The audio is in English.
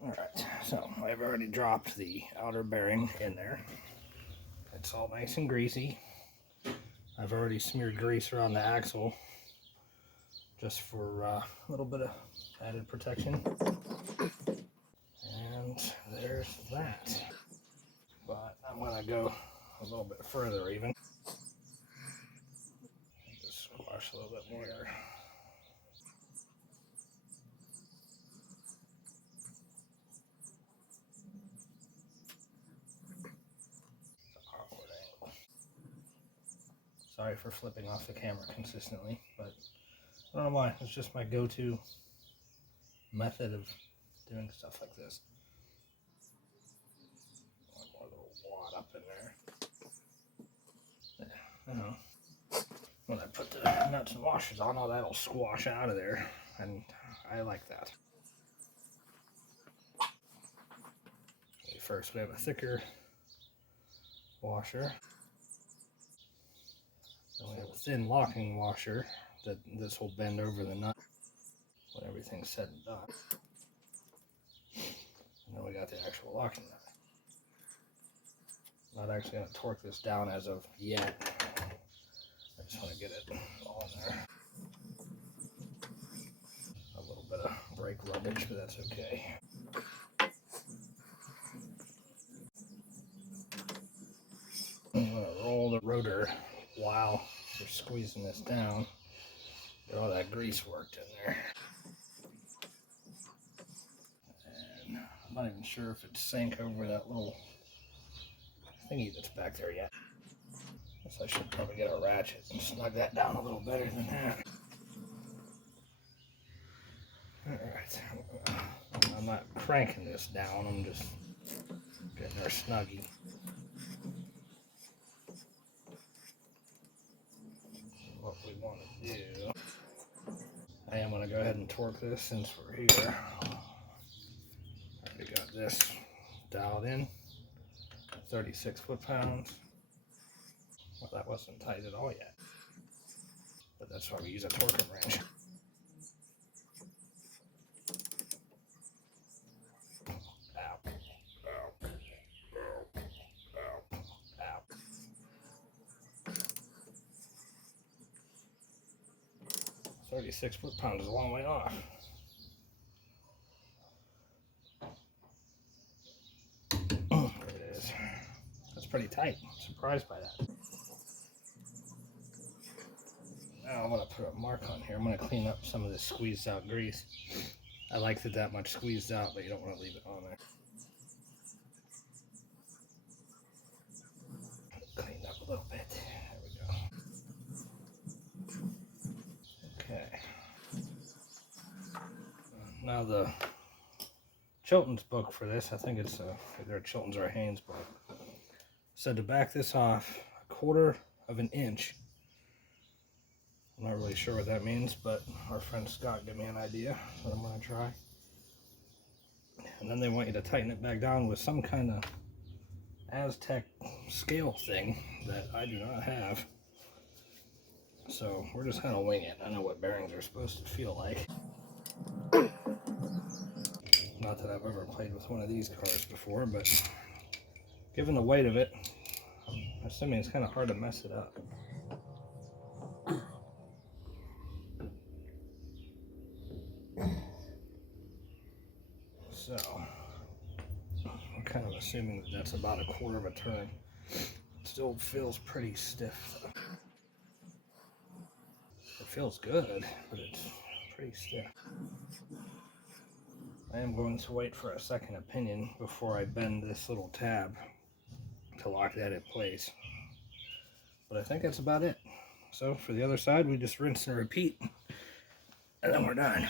Alright, so I've already dropped the outer bearing in there. It's all nice and greasy. I've already smeared grease around the axle just for a little bit of added protection. And there's that. But I'm going to go a little bit further even. Just squash a little bit more there. Sorry for flipping off the camera consistently, but I don't know why. It's just my go-to method of doing stuff like this. One more little wad up in there. Yeah, I know. When I put the nuts and washers on, all that'll squash out of there, and I like that. Okay, first, we have a thicker washer. Then we have a thin locking washer that this will bend over the nut when everything's said and done. And then we got the actual locking nut. I'm not actually going to torque this down as of yet. I just want to get it all in there. A little bit of brake rubbish, but that's okay. I'm going to roll the rotor while we're squeezing this down. Get all that grease worked in there. And I'm not even sure if it's sank over that little thingy that's back there yet. Guess I should probably get a ratchet and snug that down a little better than that. Alright, I'm not cranking this down, I'm just getting her snuggy. What we want to do, I am going to go ahead and torque this since we're here. Already got this dialed in, 36 foot-pounds. Well, that wasn't tight at all yet, but that's why we use a torquing wrench. Ow. Ow. Ow. Ow. 36 foot-pounds is a long way off. There it is. That's pretty tight. I'm surprised by that. Now I'm going to put a mark on here. I'm going to clean up some of this squeezed out grease. I like that much squeezed out, but you don't want to leave it on there. Clean up a little bit. There we go. Okay. Now the Chilton's book for this, I think it's either a Chilton's or a Haynes book, said to back this off 1/4 of an inch. I'm not really sure what that means, but our friend Scott gave me an idea that I'm going to try. And then they want you to tighten it back down with some kind of Aztec scale thing that I do not have. So we're just kind of winging it. I know what bearings are supposed to feel like. Not that I've ever played with one of these cars before, but given the weight of it, I'm assuming it's kind of hard to mess it up. So, I'm kind of assuming that that's about 1/4 of a turn. It still feels pretty stiff, though. It feels good, but it's pretty stiff. I am going to wait for a second opinion before I bend this little tab to lock that in place. But I think that's about it. So for the other side, we just rinse and repeat, and then we're done.